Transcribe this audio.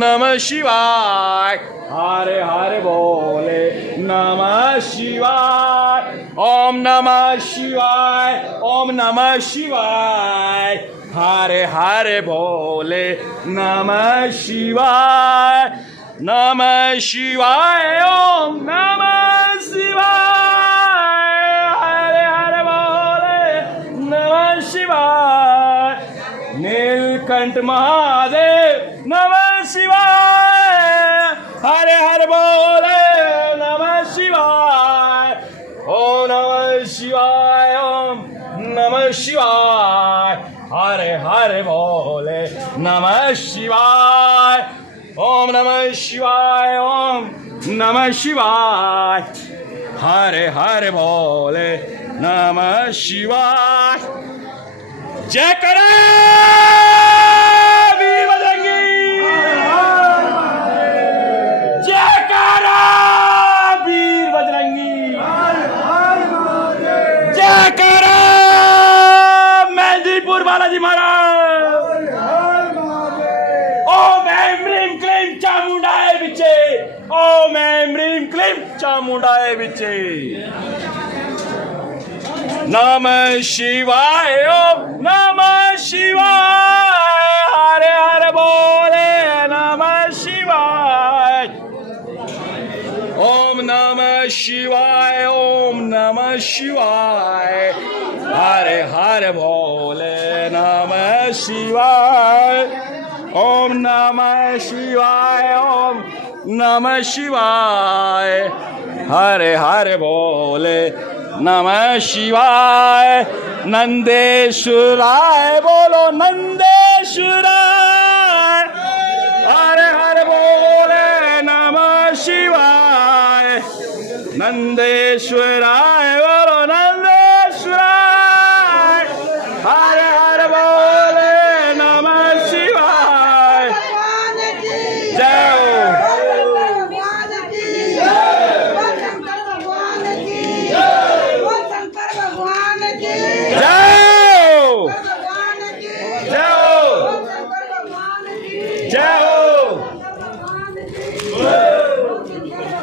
नमः शिवाय हरे हरे बोले नमः शिवाय ओम नमः शिवाय ओम नमः शिवाय हरे हरे बोले नमः शिवाय ओम नमः शिवाय हरे हरे बोले नमः शिवाय नीलकंठ महादेव नमः शिवाय हरे हरे बोले नमः शिवाय ओम नमः शिवाय ओम नमः शिवाय हरे हरे बोले नमः शिवाय ओम नमः शिवाय ओम नमः शिवाय हरे हरे बोले नमः शिवाय जय करो वीर बजरंगी जय करो वीर बजरंगी जय करो मेहंदीपुर बालाजी महाराज ओम ऐं ह्रीं क्लीं चामुंडाय विचे ओम ऐं ह्रीं क्लीं चामुंडाय विचे नमः शिवाय ओम नमः शिवाय हरे हरे बोले नमः शिवाय ओम नमः शिवाय ओम नमः शिवाय हरे हरे बोले नमः शिवाय ओम नमः शिवाय ओम नमः शिवाय हरे हरे बोले नमः शिवाय नंदेश्वराय बोलो नंदेश्वराय हरे हरे बोले नमः शिवाय नंदेश्वराय